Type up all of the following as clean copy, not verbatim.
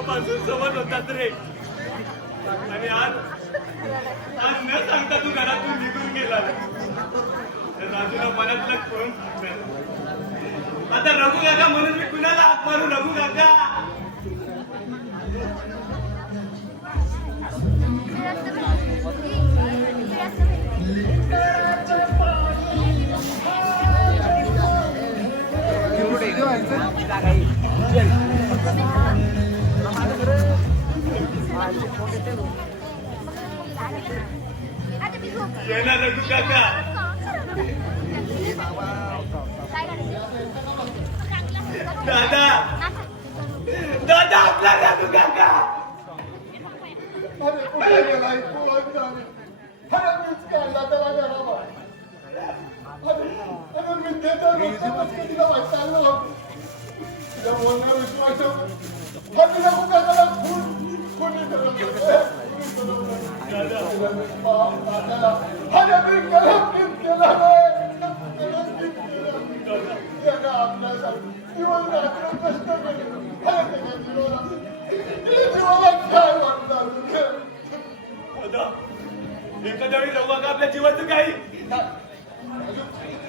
तेव्हापासून सोबत होतात रे. आणि आज आज न सांगता तू घरातून निघून गेला. राजूला मनातलं कोण आता रघु काका म्हणून मी कुणाला हात मारू. रघु काका येणार रघु काका. दादा दादा आपला रघु काका. अरे कुठे गेलाय कोण जाणे. अरे मीच काढला त्याला घराबाहेर. अरे मी त्याच्या डोक्यात तिला वाचायला होतो. तिला बोलण्या विश्वासावर अरे नको काकाला कोणी एखाद्या वेळी जाऊ का आपल्या जीवाचं काही.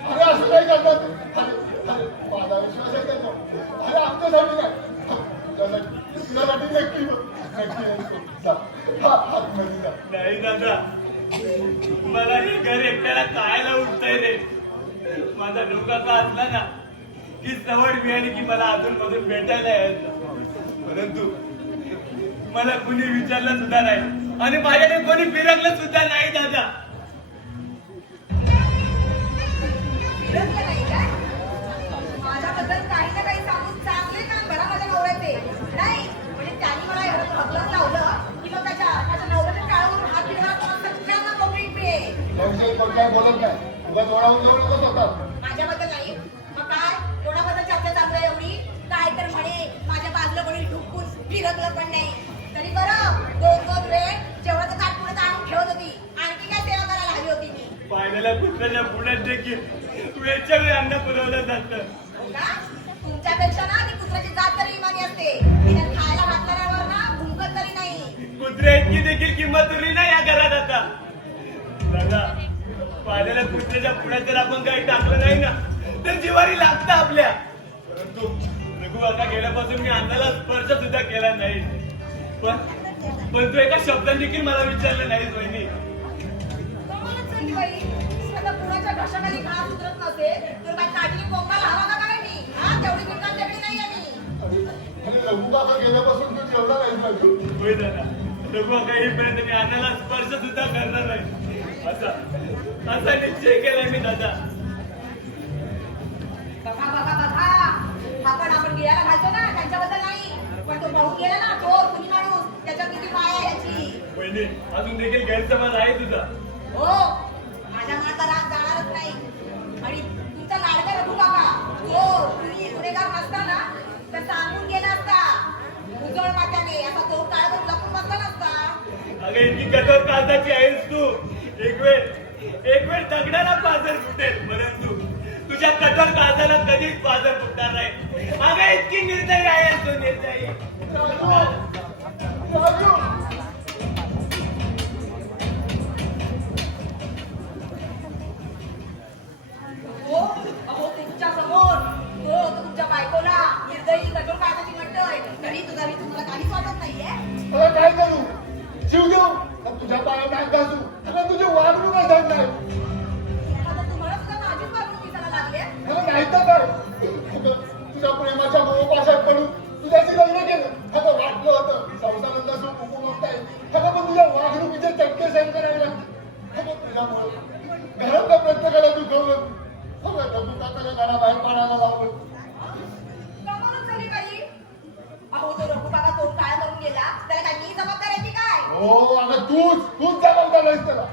अरे असं नाही करतात. अरे माझा विश्वास आहे त्याचा. अरे आमच्यासाठी नाही तुझ्यासाठी नक्की नाही दादा. मला हे घर एकट्याला खायला उठतंय रे. माझा डोकाका असला ना की सवड मिळाली की मला अजून मधून भेटायला यायचं. परंतु मला कुणी विचारलं सुद्धा नाही आणि माझ्याकडे कोणी फिरकलं सुद्धा नाही दादा. माझ्याबद्दल काही ना काही सांगून चांगले काम करा माझ्या नवऱ्याचे. नाही म्हणजे त्यांनी मला एवढं हकलून लावलं की मग त्याच्या नवऱ्याच्या टाळून हात फिरवा सगळ्यांना मोकळी मिळेल. कोण काय बोलत नाही. तुला जोडावून जवळच होतात. माझ्याबद्दल नाही मग काय कोणाबद्दल चर्चा चालू आहे एवढी. काय तर म्हणे माझ्या बाजूला कोणी ढुकून फिरकलं पण नाही. तरी बरं दोन वेळ जेवढं ताट पुढे आणून ठेवत होती. आणखी काय सेवा करायला हवी होती मी. पाण्याला कुत्र्याच्या पुण्यात देखील वेळच्या वेळी अन्न पुरवलं जातं. तुमच्यापेक्षा ना ती कुत्र्याची जात तरी इमानी असते. तिला खायला घातल्यावर ना भुंकत तरी नाही. कुत्र्या इतकी देखील किंमत उरली ना या घरात आता. दादा पाण्याला कुत्र्याच्या पुण्यात जर आपण काही टाकलं नाही ना तर जिवारी लागतं आपल्या. परंतु रघु काका गेल्यापासून मी अन्नाला स्पर्श सुद्धा केला नाही. पण तू एका शब्दात देखील मला विचारलं नाही वहिनी. आता कुणाच्या घशाखाली घास उतरत नसेल तर काय काठी कोंबा लावा का काय मी. तेवढी बिलकाल तेवढी नाही आहे मी. रघु काका गेल्यापासून तू जेवला नाही. होय दादा. रघु काका येईपर्यंत मी अन्नाला स्पर्श सुद्धा करणार नाही असा निश्चय केलाय मी दादा. बघा आपण गिळ्याला घालतो ना त्यांच्याबद्दल नाही. पण तो पाहून गेला ना तो कुणी माणूस त्याच्या किती पाय आहे याची. वहिनी अजून देखील गैरसमज आहे तुझा. हो माझ्या मनाचा राग जाणारच नाही. आणि तुमचा लाडका रघु काका हो तुम्ही गुन्हेगार नसताना तर सांगून गेला असता. उजळ मात्याने असा तो काळात लपून बसला नसता. अगं इतकी कठोर काळजाची आहेस तू. एक वेळ दगडाला पाझर फुटेल परंतु तुझ्या कठोर काळजाला कधीच पाझर फुटणार नाही. अगं इतकी निर्दयी आहेस तू. निर्दयी. अहो तुमच्या समोर तो तुमच्या बायकोला निर्दयी कठोर काळजाची म्हणतोय तरी तुम्हाला काहीच वाटत नाहीये. काय करू. जीव देऊ तुझ्या पाया नाही घासू. आता तुझी वागणूक असत नाही. आता तुम्हाला सुद्धा माझीच वागणूक दिसायला लागली. नाही तर काय तुझ्या प्रेमाच्या मोहपाशात पडून तुझ्याशी लग्न केलं. आता वाटलं होतं संसाराचा सुख उपभोगता येईल. आता पण तुझ्या वागणुकीचे चटके सहन करावे लागते. तुझ्यामुळे घरातल्या प्रत्येकाला दुखवलं. रघु काकाला घराबाहेर पाडायला लावलं. कमालच झाली काही. अहो तो रघु काका तोंड काळा करून गेला त्याला काय मी जबाबदार आहे की काय. हो अगं तूच जबाबदार आहेस त्याला.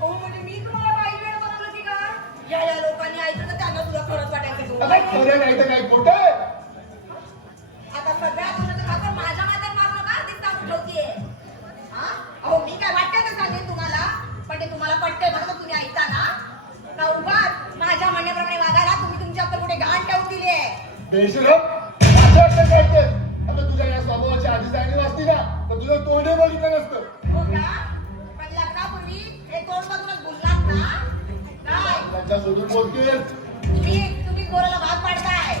हो म्हणजे मी तुम्हाला वाईट वेळ बनवलं की काय. या लोकांनी ऐकलं तर त्यांना सुद्धा खरंच वाटायचं. काय खरं नाही तर काय खोटं. आता सगळ्या कोणाचं खातं माझ्या माथ्यात मारू नका ती सांगून ठेवतीये. अहो मी काय वाटतं तर सांगेन तुम्हाला पण ते तुम्हाला पटतंय बघा तुम्ही ऐकता ना. का उगाच माझ्या म्हणण्याप्रमाणे वागायला तुम्ही तुमच्या पुढे घाण ठेवून दिली आहे. बेशरम आता तुझ्या या तुझं तोंडे बघितलं नसतं. हो का? पण लग्नापूर्वी हे तोंड बघूनच बोललात ना? काय? त्यांच्या सोडून बोलतेस. तुम्ही पोराला भाग पाडताय.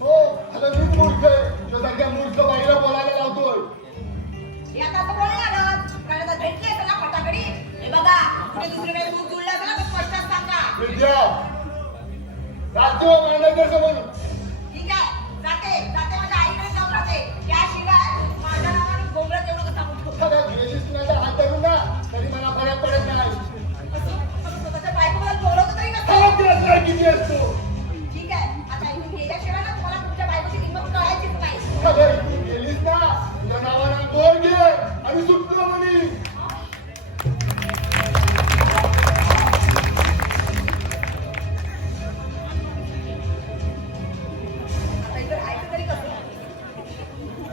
हो, आता मीच मूर्ख आहे. तुझ्यासारख्या मूर्ख बाईला बोलायला लावतोय. हे आता असं बोलणारच. कारण आता भेटली असेल ना फटाकडी. हे बघा, कुठे दुसरीकडे दूध जुळलं असेल ना तर स्पष्टच सांगा. विद्या, राज्य मांडायचं समज. ठीक आहे, जाते माझ्या आईकडे जाऊन राहते. त्याशिवाय माझ्या नावाने घोंगडं तेवढं कसं उठतो. सगळ्या गेलीस माझ्या हात धरून ना, तरी मला फरक पडत नाही. असं स्वतःच्या बायकोला बोलवतो तरी नसतं. खराब दिवस काय किती असतो. ठीक आहे, आता इथून गेल्याशिवाय ना तुम्हाला तुमच्या बायकोची किंमत कळायचीच नाही. खबर गेलीस ना, तुझ्या नावानं गोड घे आणि सुटतो म्हणी. आता इथं राहायचं तरी कसं?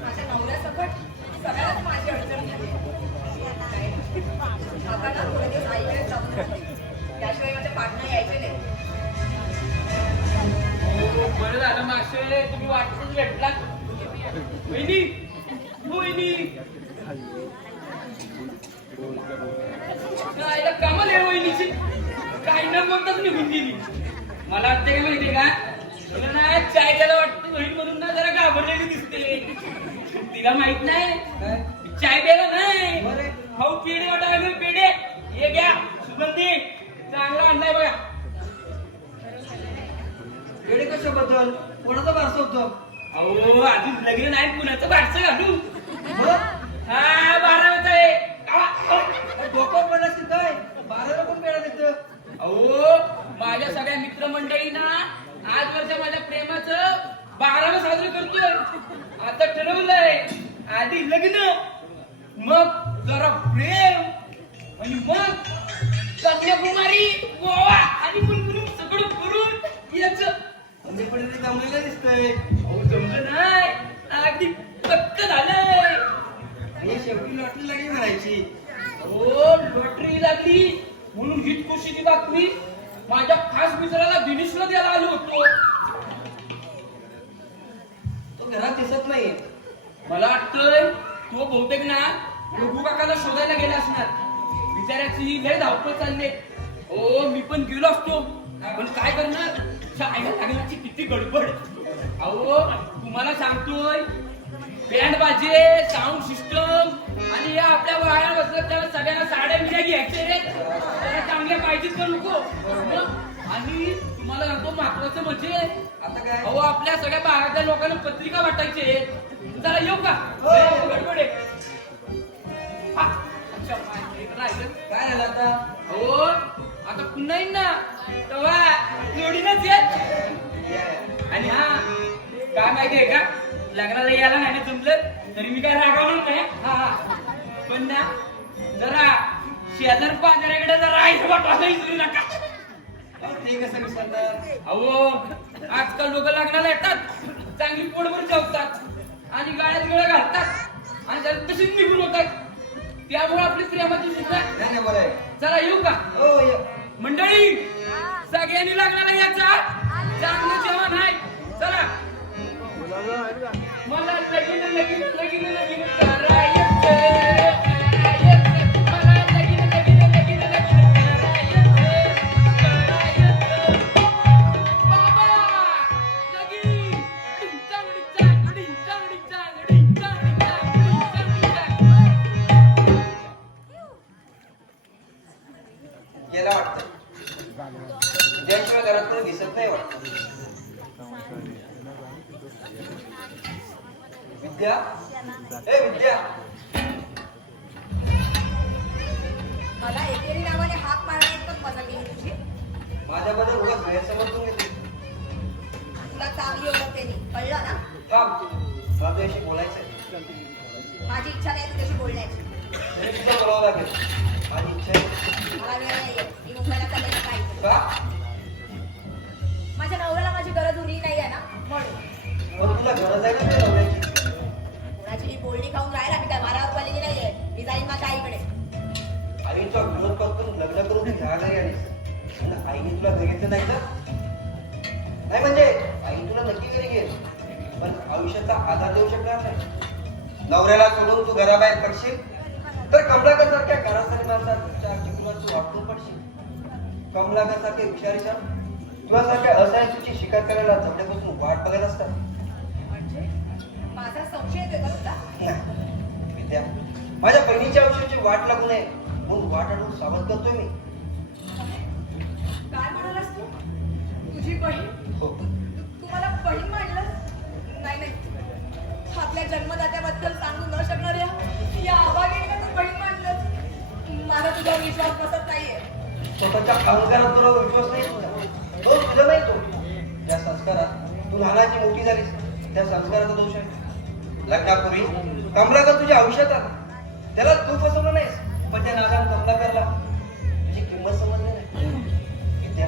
माझ्या नवऱ्यासकट सगळ्यालाच माझी अडचण झाली. आता ना थोडे दिवस आईकडे जाऊन राहते. त्याशिवाय माझे पार्टनर यायचे नाही. बरं झालं मासे तुम्ही वाटतच भेटलात. वहिनी वहिनी काय कमाल आहे वहिनीची. काही न बोलताच निघून गेली. मला वाटतं काय माहितीये का, तुला ना चाय द्यायला वाटतं बहीण म्हणून ना जरा घाबरलेली दिसते. तिला माहित नाही चाय द्यायला नाही. भाऊ पेढे वाटायला पेढे हे घ्या सुगंधी चांगला आणलाय बघा. पेढे कशाबद्दल? कोणाचं बारसं होतं? अहो अजून लग्न नाही कुणाचं बारसं घालू. मग? हा 12 आहे. डोकं पडलास की काय? 12ला कोण पेढा देतं? अहो माझ्या सगळ्या मित्रमंडळींना आजवरच्या माझ्या प्रेमाचं 12वा साजरं करतोय. आता ठरवलंय आधी लग्न, मग जरा प्रेम आणि मग कन्याकुमारी गोवा आणि मुलगुलून सगळं करून याचं. म्हणजे पण ते जमलेलं दिसतंय. अहो जमलं नाही, अगदी पक्क झालंय. हे शेवटी लॉटरी लागली म्हणायची. हो लॉटरी लागली म्हणून हीच खुशीची बातमी माझ्या खास मित्राला दिनेशला द्यायला आलो होतो. तो घरात दिसत नाहीये. मला वाटतंय तो बहुतेक ना रघु काकाला शोधायला गेला असणार. बिचाऱ्याची लय धावपळ चालले. हो मी पण गेलो असतो पण काय करणार, शाळेला लागण्याची किती गडबड. अहो तुम्हाला सांगतोय बँड बाजे साऊंड सिस्टम आणि या आपल्या वाया बसलं त्याला सगळ्यांना साड्या बिड्या घ्यायचे रे. त्याला चांगल्या पाहिजेत का नको. आणि तुम्हाला सांगतो महत्वाचं म्हणजे आता काय? अहो आपल्या सगळ्या भागातल्या लोकांना पत्रिका वाटायचे. जरा येऊ का? हो. गडबड आहे. हा, अच्छा, एक राहिलं. काय झालं आता? हो आता पुन्हा येईन ना तेव्हा जोडीनच येत. आणि हा काय माहितीये का, लग्नाला यायला नाही ना जमलं तरी मी काय रागावणार नाही. हा पण ना जरा शेजार पाजाऱ्याकडे जरा हिशोबात वाचायचं नका. ते कसं विसरणार? अहो आजकाल लोक लग्नाला येतात, चांगली पोटभर जेवतात आणि गाळ्यात गळ घालतात आणि त्यात तशीच निघून होतात. त्यामुळे आपली प्रेमाची सुद्धा. नाही बरं आहे. चला येऊ का हो ये. मंडळी, सगळ्यांनी लग्नाला यायचा, चांगलं जेवण आहे. चला मला लगीन लगीन लगीन लगीन करायचं. मला लगीन लगीन लगीन लगीन करायचं. बाबा लगीन चांगली चांगली चांगली चांगली चांगली चांगली चांगली. गेला वाटतं. त्याशिवाय घरात कोणी दिसत नाही वाटतं. विद्या, ए विद्या. मला एकेरी नावाने हाक मारण्यात मजा गेली तुझी. माझ्याबद्दल उगाच गैरसमज करून घेते. तुला चांगली ओळखते मी, कळलं ना? थांब, मला तुझ्याशी बोलायचंय. माझी इच्छा नाही तुझ्याशी बोलण्याची. तरी सुद्धा बोलावं लागेल. माझी इच्छा आहे. मला वेळ नाहीये. मी मुंबईला चालले ना काही. का? माझ्या नवऱ्याला माझी गरज उरली नाहीये ना म्हणून. मग तुला गरज आहे ना तुझ्या नवऱ्याची? कोणाची मी बोलणी खाऊन राहिला की काय मारावर आलेली नाहीये. मी जाईन माझ्या आईकडे. आईचा विरोध करून लग्न करून तू ह्या घरी आलीस. आणि आईने तुला घरी घेतलं नाही तर? नाही म्हणजे आई तुला नक्की घरी घेईल पण आयुष्याचा आधार देऊ शकणार नाही. नवऱ्याला सोडून तू घराबाहेर पडशील तर कमलाकर सारख्या घरासाठी माणसाच्या जीवनात तू वापरून पडशील. कमलाकर सारखे हुशारीच्या तुझ्यासारख्या असहायची शिकार करायला जवळपासून वाट बघत असतात. म्हणजे माझा संशय येतोय का तुला? नाही विद्या, माझ्या बहिणीच्या आयुष्याची वाट लागू नये म्हणून वाट अडवून सावध करतोय मी. काय म्हणालास तू? तुझी बहीण? हो, तू मला बहीण मानलं? नाही नाही, आपल्या जन्मदात्याबद्दल सांगू न शकणाऱ्या या अभागिनीला तू बहीण मानलं. मला तुझा विश्वास बसत नाहीये. स्वतःच्या अहंकारात तुला विश्वास नाही तुझा. तो तुझा नाही तो. त्या संस्कारात तू लहानाची मोठी झालीस त्या संस्काराचा दोष आहे. लग्नापूर्वी कमलाकर तुझ्या आयुष्यात आला, त्याला तू फसवलं नाहीस, पण त्या नादान कमलाकरला तुझी किंमत समजली नाही. विद्या,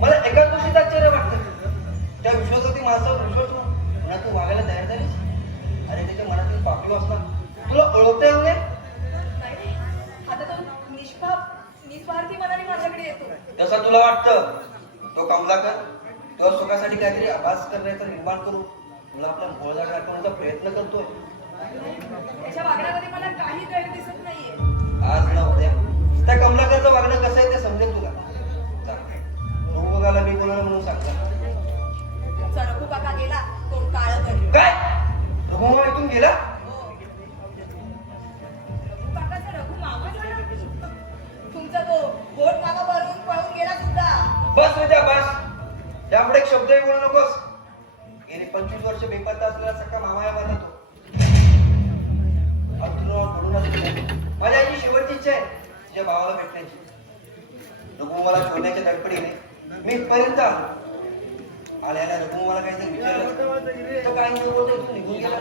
मला एकाच गोष्टीत आश्चर्य वाटतं, त्या विश्वासातील माणसावर विश्वास पुन्हा तू वागायला तयार झालीस. अरे त्याच्या मनातील पापी वासना तुला ओळखता येऊ नये. नाही, आता तो निस्वार्थी मनाने माझ्याकडे येतो. तसं तुला वाटतं? तो कमलाकर तुझ्या सुखासाठी काहीतरी आभास करण्याचा निर्माण करून तुला आपला भोळा दाखवण्याचा प्रयत्न करतोय. त्याच्या वागण्यामध्ये मला काही गैर दिसत नाहीये. आज न उद्या त्या कमलाकरचं वागणं कसं आहे ते समजेल तुला. बघायला मी कोणाला म्हणून सांगता. तुमचा रघु काका गेला तो काळ करी. काय रघुमामा इथून गेला? रघु काकाचा रघु मामा झाला. तुमचा तो गोड मामा बनवून पळून गेला सुद्धा. बस विद्या बस, यापुढे एक शब्दही बोलू नकोस. गेली 25 वर्ष बेपत्ता असलेला सख्खा मामा आहे माझा तो. माझ्या आईची शेवटची इच्छा आहे तुझ्या भावाला भेटण्याची. रघु मला शोधण्याच्या धडपडीने मी इथपर्यंत आलो. आल्याला रघु मला काहीतरी विचारलं तर काही न बोलता तू निघून गेला.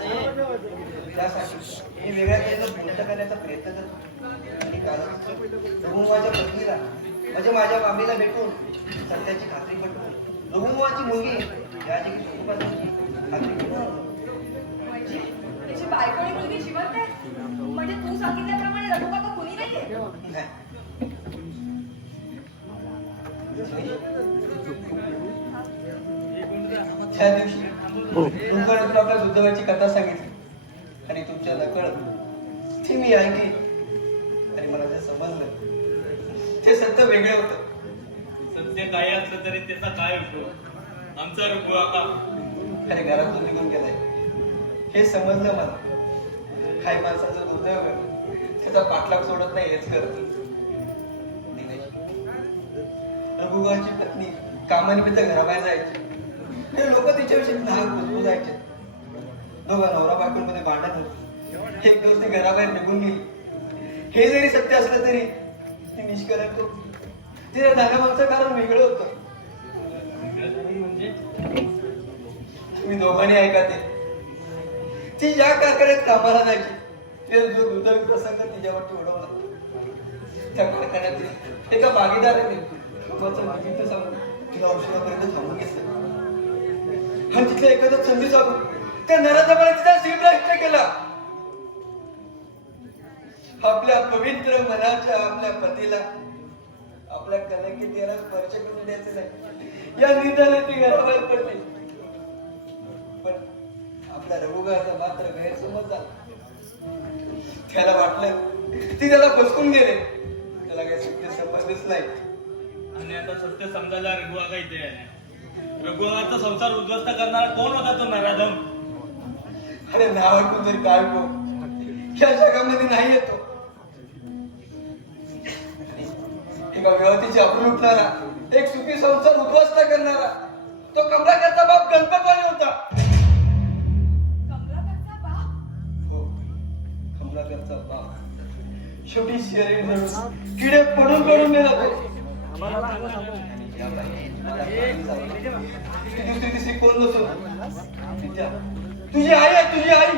त्यासाठी मी वेगळ्या काही गोष्ट करण्याचा प्रयत्न करतो. आणि कारण रघुमाच्या पत्नीला म्हणजे माझ्या मामीला भेटून सत्याची खात्री पटवून रघुमाची मुलगी याची स्वरूपाची खात्री पटवून. म्हणजे त्याची बायको आणि मुलगी जिवंत आहे. म्हणजे तू सांगितल्याप्रमाणे रघु काका कुणी नाहीये. त्या दिवशी तुमकडे तुला आपल्या उद्धवाची कथा सांगितली आणि तुमच्या नकळत ती मी ऐकली आणि मला ते समजलं ते सत्य वेगळे होतं. सत्य काही असलं तरी त्याचा काय उपयोग? आमचा रघु काका अरे घरातून निघून गेलाय हे समजलं मला. काही माणसाचं दुर्दैव त्याचा पाठलाग सोडत नाही हेच करत. रघुगाची पत्नी कामानिमित्त घराबाहेर जायची. ते लोक तिच्याविषयी नाक बुजबू जायचे. दोघा नवरा बायकोंमध्ये भांडण होत. एक दिवस ती घराबाहेर निघून गेली. हे जरी सत्य असलं तरी ती निष्कलंक होती. तिच्या धनामागचं कारण वेगळं होतं. म्हणजे तुम्ही दोघांनी ऐका ते. ती ज्या कारखान्यात कामाला जायची ते जो दुर्दैवी प्रसंग तिच्यावरती उडवला. त्या कारखान्यातील एका भागीदाराने सांगून तिला औषधापर्यंत थांबून घेतलं आणि तिथल्या एखादा संधी सांगून त्या नराधमाने तिचा जीव नष्ट केला. आपल्या पवित्र मनाच्या आपल्या पतीला आपल्या कलंकित याला स्पर्श करून द्यायचं नाही या निर्धाराने ती घराबाहेर पडली. पण आपल्या रघुगाचा मात्र गैरसमज झाला. त्याला वाटलं ती त्याला फसवून गेले. त्याला काही सत्य समजलंच नाही. आणि आता सत्य समजायला रघु काका इथे आहे. रघु काकाचा संसार उद्ध्वस्त करणारा कोण होता तो नराधम? अरे नाव ऐकून तरी काय गो या जगामध्ये नाही येतो. एका व्यवतीची आपण उठणारा एक सुखी संसार उद्ध्वस्त करणारा तो कमलाकरचा बाप गणपतवाले होता. कमलाकरचा बाप? हो, कमलाकरचा बाप शेवटी शरीर धरून किडे पडून पडून गेला तो. दुसरी तिसरी कोण नसून तुझी आई आहे. तुझी आई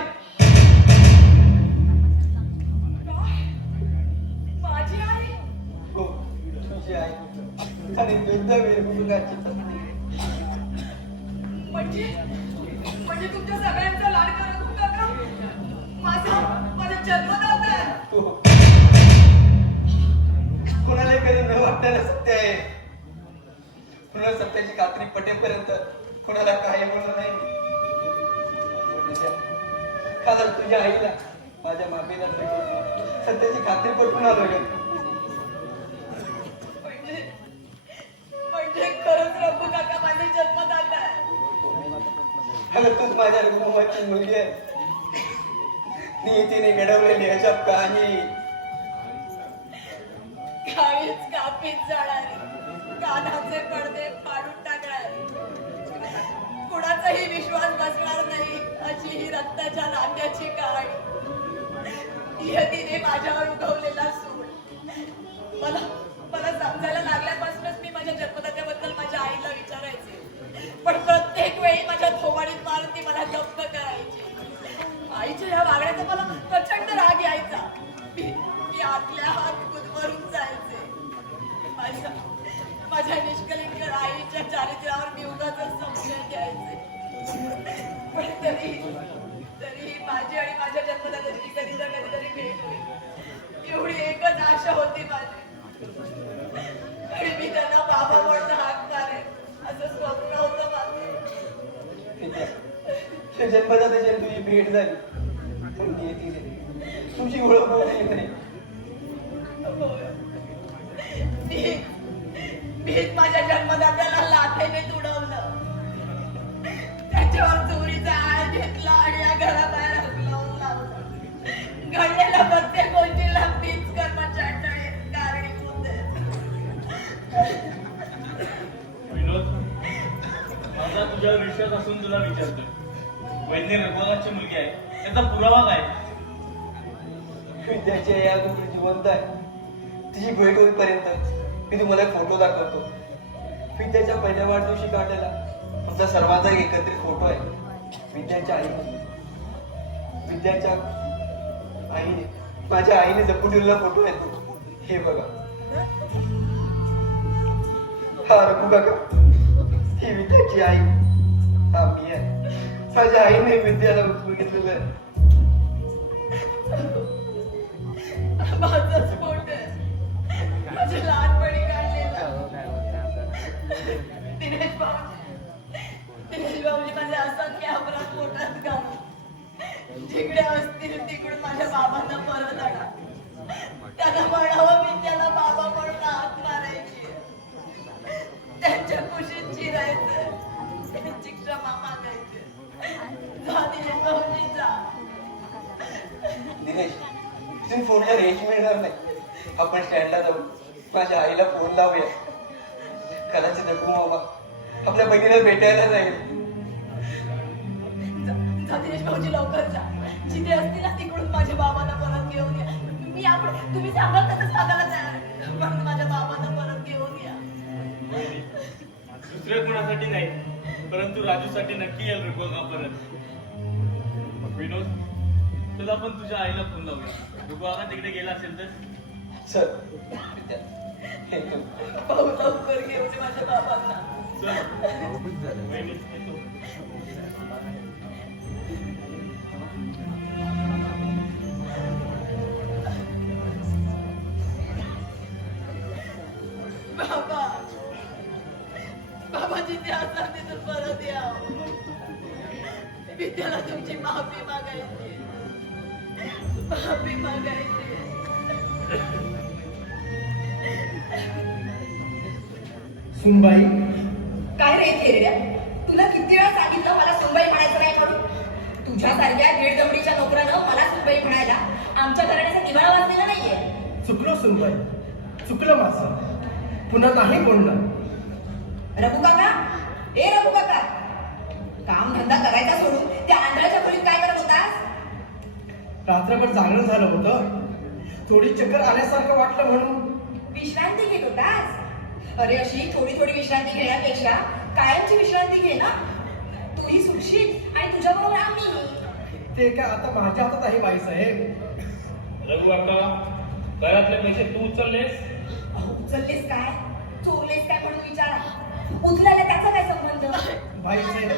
माझी आई? हो, तुझी आई आणि दुर्दैवी मुलगाची पत्नी. म्हणजे तुमच्या सगळ्यांचा लाडका रघु काका माझा जन्मदाता आहे. हो, कोणाला कधी न वाटणारं सत्य आहे. कुणाला सत्याची खात्री पटेपर्यंत कुणाला काही बोलणं नाही. तुझ्या आईला माझ्या माफीला भेटून सत्याची खात्री पटवून आलोय ग. म्हणजे खरंच रघु काका माझे जन्मदाता आहे. अगं तूच माझ्या रघुमामाची मुलगी आहे. नियतीने घडवलेली अजब कहाणी. काळीच कापीत जाणारी, कानाचे पडदे फाडून टाकणारी, कुणाचाही विश्वास बसणार नाही अशी ही रक्ताच्या नात्याची कहाणी. नियतीने माझ्यावर उगवलेला सूर. मला समजायला लागल्यापासूनच मी माझ्या जन्मदात्याबद्दल माझ्या आईला विचारायचे, पण प्रत्येक वेळी माझ्या थोबाडीत मारून ती मला जप्त करायची. आईच्या या वागण्याचा मला प्रचंड राग यायचा. मी आतल्या हात गुदमरून जायचे. माझ्या निष्कलिंग आईच्या चारित्र्यावर मी उगाच संशय घ्यायचे. पण तरीही माझी आणि माझ्या जन्मदात्याची कधी ना कधीतरी भेट होईल एवढी एकच आशा होती माझी. आणि मी त्यांना बाबा म्हणून हाक मारेन असं स्वप्न होतं माझं. जन्मदात्याची तुझी भेट झाली पण नियतीने तुझी ओळख होऊ नाही. मीच माझ्या जन्मदात्याला लाथेने तुडवलं, त्याच्यावर चोरीचा आळ घेतला आणि या घराबाहेर हकलवून लावलं. घडलेल्या प्रत्येक गोष्टीला मीच कर्मचारी कारणीभूत आहे. विनोद, माझा तुझ्यावर विश्वास असून तुला विचारतोय, वैद्य रघुनाथची मुलगी आहे, त्याचा पुरावा काय? विद्याची आई अजून जिवंत आहे. तिची भेट होईपर्यंत मी तुम्हाला एक फोटो दाखवतो. विद्याच्या पहिल्या वाढदिवशी काढलेला आमचा सर्वांचा एक एकत्रित फोटो आहे. विद्याच्या आईने माझ्या आईने जपून ठेवलेला फोटो आहे तो. हे बघा, हा रघु काका, ही विद्याची आई, हा मी आहे. माझ्या आईने विद्याला उचलून घेतलेलं आहे. माझाच फोटो आहे, माझ्या लहानपणी काढलेला. दिनेश भाऊजी माझे असंख्य अपराध पोटात घालून जिकडे असतील तिकडून माझ्या बाबांना परत आणा. त्यांना म्हणावं मी त्याला बाबा म्हणून हात मारायची, त्यांच्या कुशीत चिरायचं, त्यांची क्षमा मागायची. जा दिनेश भाऊजी जा. दिनेश, तुम्ही फोनला रेंज मिळणार नाही. आपण स्टँडला जाऊ, माझ्या आईला फोन लावूया. कदाचित रघु मामा आपल्या बहिणीला भेटायला जाईल. जा दिनेश भाऊजी, लवकर जा. जिथे असतील ना तिकडून माझ्या बाबांना परत घेऊन या. तुम्ही सांगाल तसं सांगायला तयार आहे, पण माझ्या बाबांना परत घेऊन या. दुसऱ्या कोणासाठी नाही, परंतु राजूसाठी नक्की येईल रघुका परत. विनोद, चल आपण तुझ्या आईला फोन लावूया. रघुका तिकडे गेला असेल तर सर, भाऊ लवकर घेऊन ये माझ्या बाबांना. वहिनी, येतो. बाबा जिथे असाल तिथून परत या. विद्याला तुमची माफी मागायची. सुनबाई, काय रे थेरड्या, तुला किती वेळा सांगितलं मला सुनबाई म्हणायचं नाही म्हणून. तुझ्यासारख्या दीडदमडीच्या नोकरानं मला सुनबाई म्हणायला आमच्या घराण्याचा निवाळा वाचलेला नाहीये. चुकलो सुनबाई, चुकलं माझं. पुन्हा नाही बोलणार. रघु काका, ए रघु काका, काम धंदा करायचा सोडून त्या आंधळ्याच्या खोलीत काय करत होतास? रात्रभर जागरण झालं होतं, थोडी चक्कर आल्यासारखं वाटलं म्हणून. विश्रांती घेत होतास? अरे अशी थोडी थोडी विश्रांती घेण्यापेक्षा कायमची विश्रांती घे ना. तूही सुटशील आणि तुझ्याबरोबर आम्ही. ते काय आता माझ्या हातात आहे बाईसाहेब. रघु काका, घरातले पैसे तू उचललेस? उचललेस काय, चोरलेस काय म्हणून विचारा. उचलायला त्याचा काय संबंध? बाईसाहेब,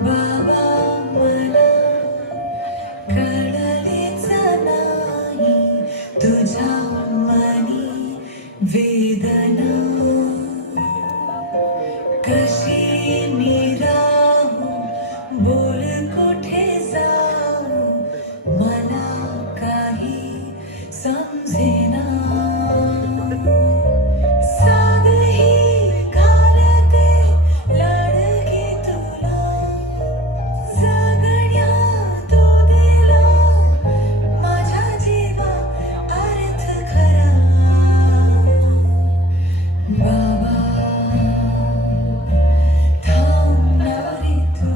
बाबा मला कळलेच नाही तुझ्या मनी वेदना कशी मी राहू बोल कुठे जाऊ मला काही समजेना साधही घालते लाडकी तुला जगण्या तू दिला माझ्या जीवा अर्थ खरा बाबा थांबणारी तू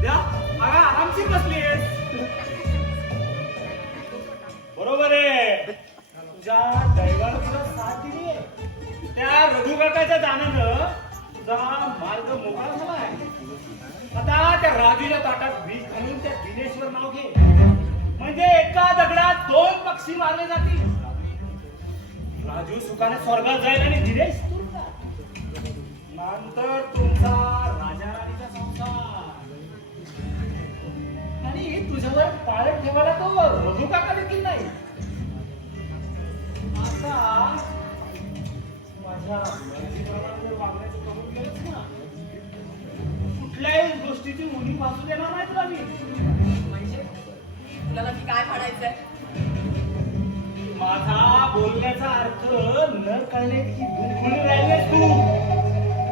द्या अगं आरामशीर बसलीयस. बरोबर आहे, तुझ्या दैवाला तुझा साथ दिली आहे. त्या रघु काकाच्या दानानं तुझा मार्ग मोकळा झालाय. आता त्या राजूच्या ताटात बीज घालून त्या दिनेशवर नाव घे, म्हणजे एका दगडात दोन पक्षी मारले जातील. राजू सुखाने स्वर्गात जाईल आणि दिनेश तुरुंगात. नंतर तुमचा राजा राणीचा संसार. आणि तुझ्यावर पाळत ठेवायला तो रघु काका देखील नाही. आता माझ्या मर्जीप्रमाणे वागण्याचं कबूल केलंच ना, कुठल्याही गोष्टीची उणी वाचू देणार नाही तुला मी. म्हणजे तुला नक्की काय म्हणायचंय? माझा बोलण्याचा अर्थ न कळण्याची दुखून राहिली तू.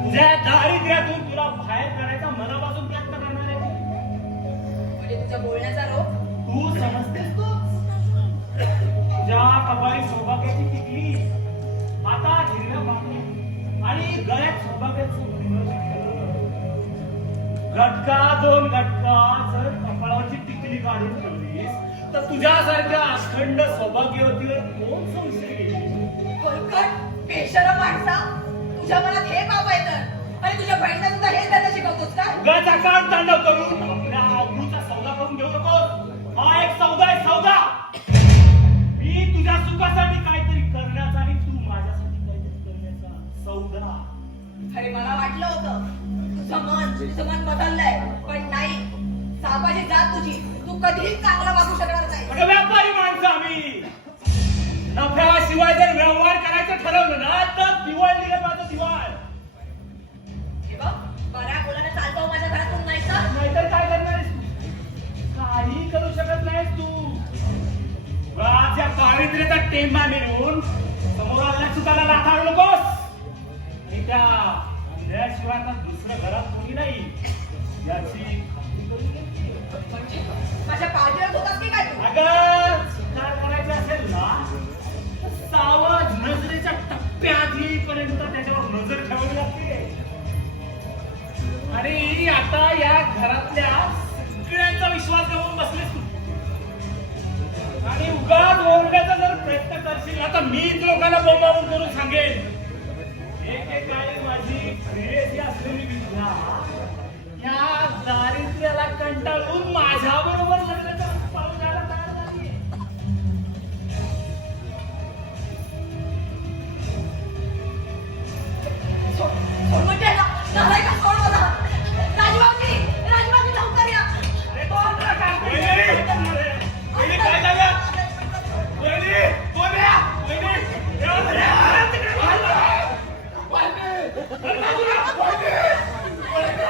तुझ्या दारिद्र्यातून तुला बाहेर काढायचा मनापासून प्रयत्न करणार आहे. म्हणजे तुझ्या बोलण्याचा रोग तू समजतेस तू. तुझ्या कपाळी सौभाग्याची टिकली, आता हिरव्या बांगड्या आणि गळ्यात सौभाग्याचं गटका दोन गटका जर कपाळावरची टिकली काढून ठेवलीस तर तुझ्यासारख्या अखंड सौभाग्यवतीवर कोण संशय घेईल? कोलकट बेशरम माणसा, तुझ्या मनात हे पाप येतं आणि तुझ्या बहिणीला सुद्धा हेच त्यांना शिकवतोस का? उगाच अकांड तांडव करून आपल्या अब्रूचा सौदा करून घेऊ नकोस. हा एक सौदा आहे, सौदा. मी तुझ्या सुखासाठी काहीतरी करण्याचा आणि तू माझ्यासाठी काहीतरी करण्याचा सौदा. अरे मला वाटलं होतं तुझं मन बदललंय, पण नाही. सापाची जात तुझी, तू कधीच चांगला वागू शकणार नाही. अगं व्यापारी माणसं आम्ही. नफ्याशिवाय जर व्यवहार करायचं ठरवलं ना तर दिवाळ दिलं माझं दिवाळ. हे बघ, बऱ्या बोलाने चालतो माझ्या घरातून नाही तर. नाहीतर काय करणार आहेस तू? काही करू शकत नाहीस तू. राजा दारिद्र्याचा टेंबा मिळवून समोर आल्या चुकाला लाथाळू नकोस. आणि त्या शिवाय आता दुसरं घरात कोणी नाही याची खात्री करून घे. म्हणजे माझ्या पाठीवर होतात की काय तू? अगं सुधार करायचं असेल ना तर सावध नजरेच्या टप्प्यात येईपर्यंत त्याच्यावर नजर ठेवावी लागते. आणि आता या घरातल्या सगळ्यांचा विश्वास गमावून बसलेस तू. आणि उगाच ओरण्याचा जर प्रयत्न करशील ना तर मीच लोकांना बोंबाबोंब करून सांगेन. एकेकाळी माझी प्रेयसी असलेली विद्या या दारिद्र्याला कंटाळून माझ्या बरोबर लग्नाचा पाऊल घ्यायला तयार झाली. सोड म्हणजे ना, नाही का सोड मला. राजबाबी, राजबाबी लवकर या. अरे कोण रे काय? वहिनी, काय झालं? वहिनी, कोण आहे? वहिनी, येऊन रे. तिकडे. वहिनी, वहिनी, वहिनी.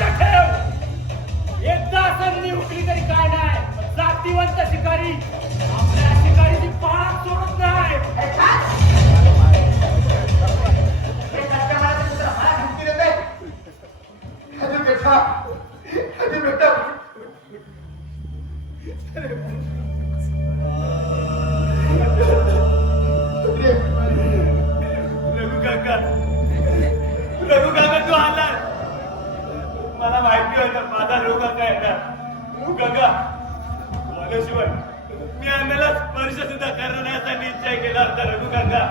लक्षात ठेव, एकदा संधी हुकली तरी काय नाही, जातीवंत शिकारी आपल्या शिकारीची पाळत सोडत नाही. हे सत्य मला तुझं मला धमकी देत आहे. अरे बेटा रघु काका तू आला. मला माहिती होतं माझा रघु काका येणार. रघु काका माझ्याशिवाय मी अन्नाला स्पर्श सुद्धा करण्याचा निश्चय केला होता. रघु काका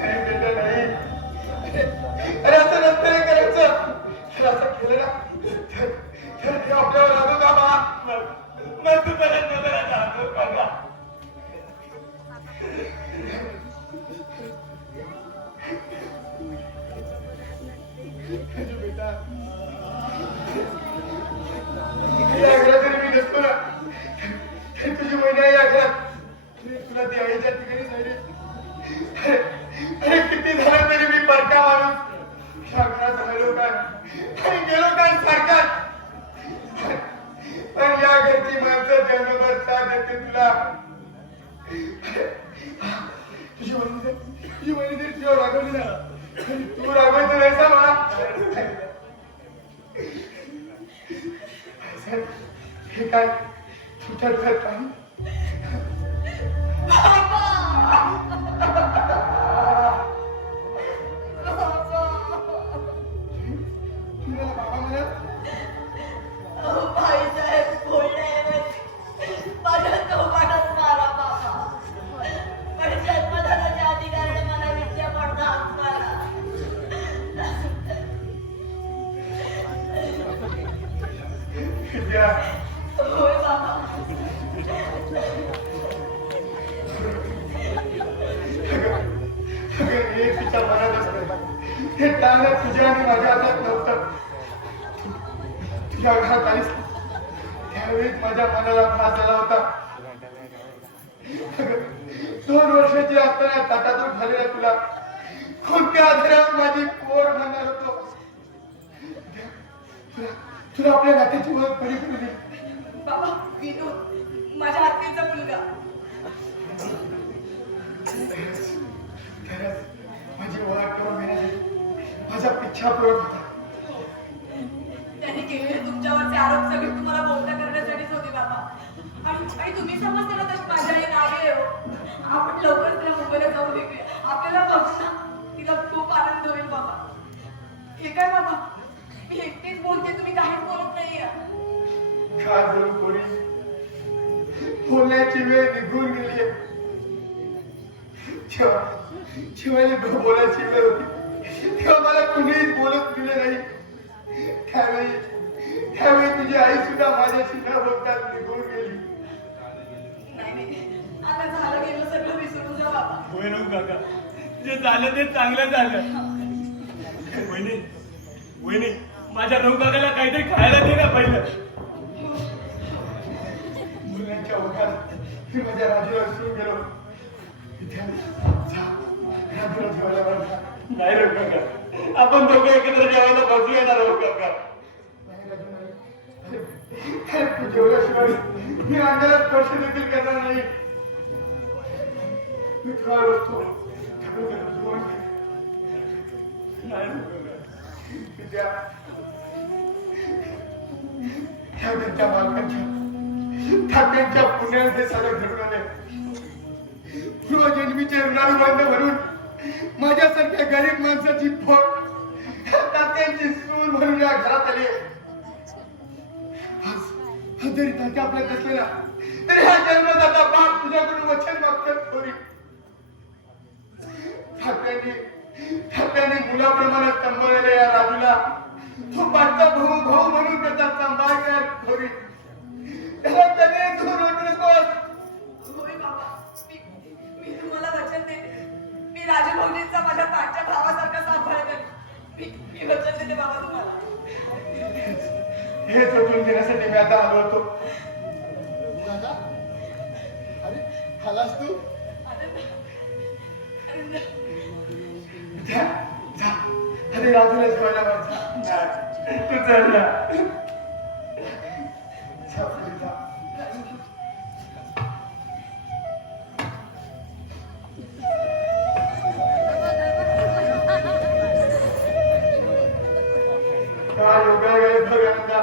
अरे बेटा नाही. अरे असं नसतं करायचं. तर असं केलं ना तर ते आपल्यावर लागू का बा? मग तू परत नजरा जातो काका. बेटा या घरात जरी मी नसतो ना तरी तुझी महिना या घरात तुला ती आईच्या ठिकाणी जाईल. अरे किती झालं तरी मी परका माणूस या घरात राहिलो काय आणि गेलो काय सारखाच. पण या घरची माणसं जन्मभर साथ देते तुला. तुझी वहिनी जरी तुझ्यावर रागवली ना तू रागवायचं नाही सा मला. हे काय तुझ्यात पाणी तुला बाबा म्हणत भाईसाहेब बोलण्याऐवजी माझ्या चौकाटात मारा बाबा. पण जन्मदानाच्या अधिकाऱ्याने मला विद्या पडता मारा. विद्या होय बाबा. अगं हे तिच्या मनात असतं. हे टाळणं तुझ्या आणि माझ्या हातात नव्हतं. तुझ्या घरात आलीस त्यावेळीच माझ्या मनाला त्रास झाला होता. 2 वर्षाची असताना ताटातून झालेल्या तुला कोणत्या आधारावर माझी पोर म्हणणार होतो. तुला आपल्या नात्याची ओळख बरी करून दिली. बाबा विनोद माझ्या आत्याचा मुलगा. खरंच माझी ओळख करून घेण्यासाठी माझा पिच्छा पडत होता. त्यांनी केलेले तुमच्यावरचे आरोप सगळे तुम्हाला बोलता करण्यासाठीच होते बाबा. आणि तुम्ही समजते ना तशी माझी आई नावे आहे. आपण लवकर तिला मुंबईला जाऊ देऊया. आपल्याला बघून ना तिला खूप आनंद होईल बाबा. हे काय बाबा मी एकटीच बोलते, तुम्ही काहीच बोलत नाहीये. काय बोलू पोरी, बोलण्याची वेळ निघून गेली. जेव्हा बोलायची वेळ होती तेव्हा मला कुणीही बोलत दिले नाही. त्यावेळी तुझी आई सुद्धा माझ्याशी न बोलताच निघून गेली. नाही आता झालं गेलं सगळं विसरून जा बाबा. होय रघु काका, जे झालं ते चांगलं झालं. वहिनी वहिनी माझ्या रघु काकाला काहीतरी खायला दे ना पहिलं. मुलांच्या ओघात मी माझ्या राजूला विसरून गेलो. राजूला जेवायला वाढला. नाही रघु काका, आपण दोघं एकत्र जेवायला बसू येणार रघु काका. तू जेवल्याशिवाय मी अंगाला स्पर्श देखील करणार नाही. मी थोडा बसतो. नाही रघु काका. विद्या ह्या त्यांच्या मालकांच्या ठाकऱ्यांच्या पुण्यात हे सगळं घडून आले. पूर्वजन्मीचे ऋणानुबंध भरून माझ्यासारख्या गरीब माणसाची फोड तात्यांची सूर भरून या घरात आली. आज जरी तात्या आपल्यात असले ना तरी हा जन्मदाता बाप तुझ्याकडून वचन मागतात थोडी. ठाकऱ्यांनी मुलाप्रमाणे सांभाळलेल्या या राजूला तो पाठचा भाऊ भाऊ म्हणून त्याचा सांभाळ कर थोडी. त्याला कधी दूर होत नकोस. होय बाबा, मी तुम्हाला वचन देते. मी राजू भाऊजींचा माझ्या पाठच्या भावासारखा सांभाळ करेन. मी वचन देते बाबा तुम्हाला. हेच वचन देण्यासाठी मी आता आलो होतो. अरे आलास तू? जा अरे राजूला जेवायला वाट. तू चल ना. काय योगा आहे भगवानला.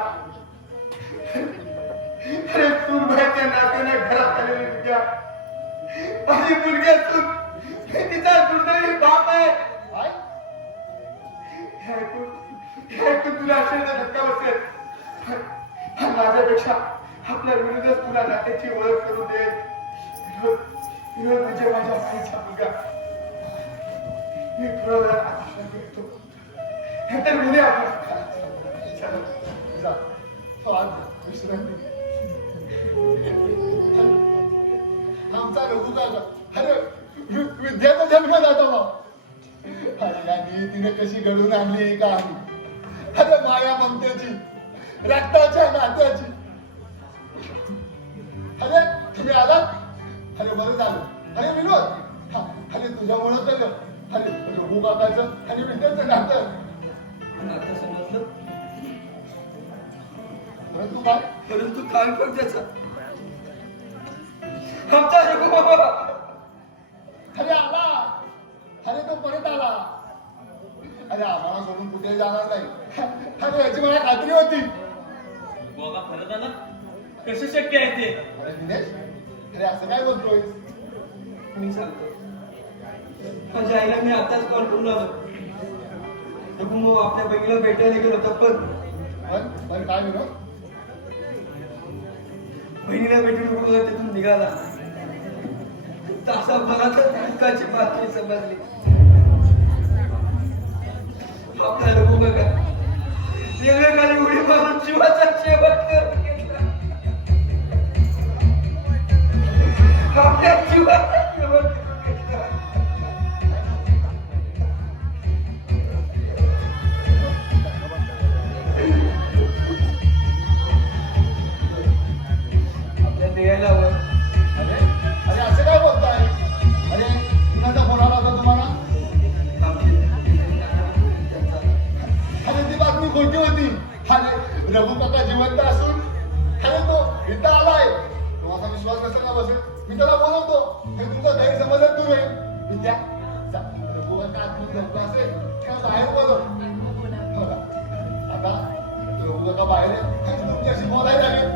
अरे सुनबाईच्या नात्याने घरात आलेली विद्या माझी मुलगी असून तिचा दुर्दैवी बाप आहे. हे ऐकून तुला आश्चर्याचा धक्का बसेल. माझ्यापेक्षा आपल्या विरुद्धच तुला नात्याची ओळख करून दे. विनोद म्हणजे माझ्या आईचा मुलगा. मी थोडा वेळा आश्रय घेतो. हे तर उद्या आपण आमचा रघु काका अरे विद्याचा जन्म जातो बा. अरे या नियतीने कशी घडून आणली ही कहाणी. अरे माया ममतेची रक्ताच्या नात्याची. अरे तुम्ही आलात. अरे बरं झालं. अरे विनोद अरे तुझ्यामुळं तर अरे रघु काकाचं आणि विद्याचं नातं. आता समजलं. परंतु काय परंतु काय पण त्याचा आमचा रघु बाबा अरे आला. अरे तो परत आला. अरे आम्हाला सोडून कुठे जाणार नाही. अरे याची मला खात्री होती. बाबा परत आला कसं शक्य आहे ते? अरे दिनेश अरे असं काय बोलतोय. मी सांगतो. माझ्या आईला मी आताच कॉल करून आलो. रघु मग आपल्या बहिणीला भेटायला गेलो होता पण काय विनोद. बहिणीला भेटून रघु तिथून निघाला. तासाभरातच दुःखाची बातमी समजली. आपला रघु बघा रेल्वेखाली उडी मारून जीवाचा शेवट करून घेतला. आपल्या जीवाचा शेवट करून घेतला. आपल्या देहालावर अरे अरे असं काय बोलताय. अरे कुणाचा फोन आला होता तुम्हाला. अरे ती बातमी खोटी होती. अरे रघु काका जिवंत असून अरे तो इथं आलाय. तुम्हाला विश्वास नसेल ना बसेल. मी त्याला बोलवतो. हे तुमचा गैरसमज दूर आहे. विद्या जा. रघु काका आतून झोपला असेल तेव्हा बाहेर बोलव. बघा आता रघु काका बाहेर आहे आणि तुमच्याशी बोलायला लागेल.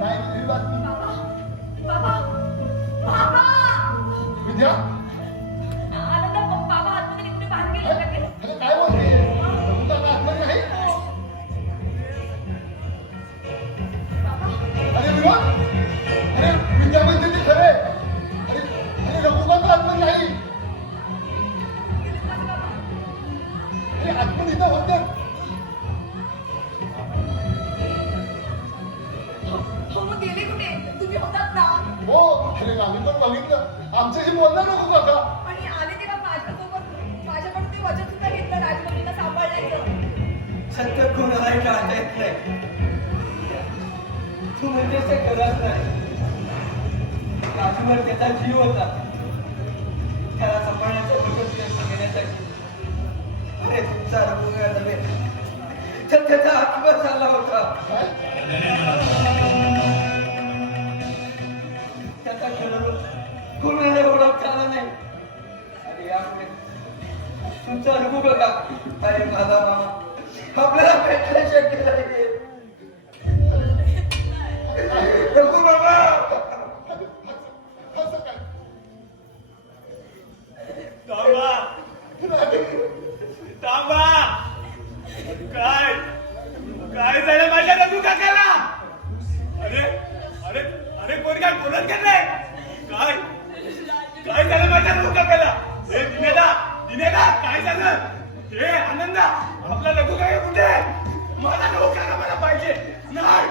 नाही ही बातमी. बाबा बाबा विद्या आनंद बाबा आतमध्ये निघून बाहेर गेले का ते? अरे काय बोलते. रघु काका आतमध्ये नाही. अरे विनोद अरे विद्या म्हणते ते खरे. अरे अरे रघु काका आतमध्ये नाही. अरे आतमध्ये इथं होते. हो मग गेले कुठे? तुम्ही होतात ना. हो अरे आम्ही पण बघितलं. आमच्याशी बोलला रघु काका. आणि आले तेव्हा माझ्यासोबत माझ्याकडून ते वचन सुद्धा घेतलं राजमुलीला सांभाळण्याचं. सत्य कोणालाही टाळता येत नाही. तू म्हणतेस ते खरंच नाही. राजूवर त्याचा जीव होता. त्याला सांभाळण्याचा वचन प्रयत्न घेण्यासाठी. अरे तुमचा रघु नव्हे तर त्याचा आत्मा झाला होता. त्याचा खरं कोणाला ओळखता आला नाही. अरे यापुढे तुमचा रघु बघा. अरे माझा मामा आपल्याला भेटणं शक्य नाही. रघु बाबा असं काय. थांबा थांबा. काय काय झालं माझ्या रघु काकाला? अरे अरे अरे कोणी काय बोलत का नाही? काय काय झालं माझ्या रघु काकाला? हे दिनेदा काय झालं? हे आनंदा आपला रघु काका कुठे? माझा रघु काका मला पाहिजे. नाही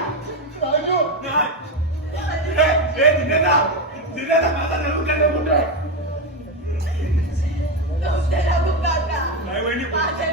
राजू नाही. हे दिनेदा माझा रघु काका कुठे? तुमचे रघु काका काय वहिनी माझे